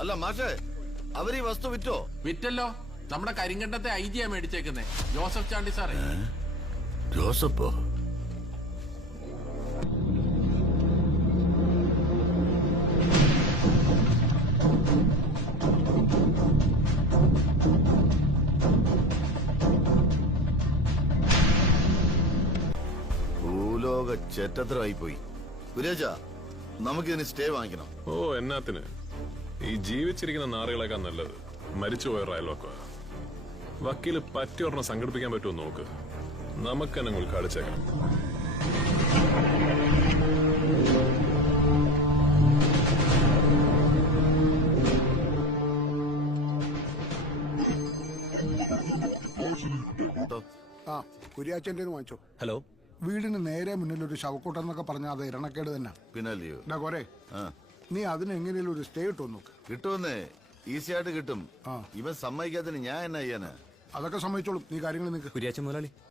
അല്ല മാഷേ, അവർ ഈ വസ്തു വിറ്റോ? വിറ്റല്ലോ. നമ്മുടെ കരിങ്കണ്ടത്തെ ഐജിയാ മേടിച്ചേക്കുന്നേ, ജോസഫ് ചാണ്ടി സാറേ. ജോസഫോ? ഭൂലോക ചേറ്റത്തരമായി പോയി. കുര്യാച്ച, നമുക്കിതിന് സ്റ്റേ വാങ്ങിക്കണം. ഓ, എന്നാത്തിന്? ഈ ജീവിച്ചിരിക്കുന്ന നാറുകളേക്കാൾ നല്ലത് മരിച്ചുപോയ അയൽവക്ക. വക്കീല് പറ്റിയൊരെണ്ണം സംഘടിപ്പിക്കാൻ പറ്റുമോ നോക്ക്. നമുക്ക് തന്നെ ഉദ്ഘാടിച്ചേക്കാം. ആ, കുര്യാച്ചന്റെ വാങ്ങിച്ചോ. ഹലോ. വീടിന് നേരെ മുന്നിൽ ഒരു ശവക്കൂട്ടം എന്നൊക്കെ പറഞ്ഞാൽ അത് ഇരണക്കേട് തന്നെ. പിന്നല്ലയോ? കൊറേ നീ അതിന് എങ്ങനെയും ഒരു സ്റ്റേ കിട്ടുമോ നോക്ക്. കിട്ടുമെന്നേ, ഈസി ആയിട്ട് കിട്ടും. ആ. ഇവൻ സമ്മതിക്കാത്തിന് ഞാൻ എന്നാ ചെയ്യാനാ? അതൊക്കെ സമ്മതിച്ചോളും, നീ കാര്യങ്ങൾ നിൽക്ക്. കുര്യാച്ചൻ മുതലാളി,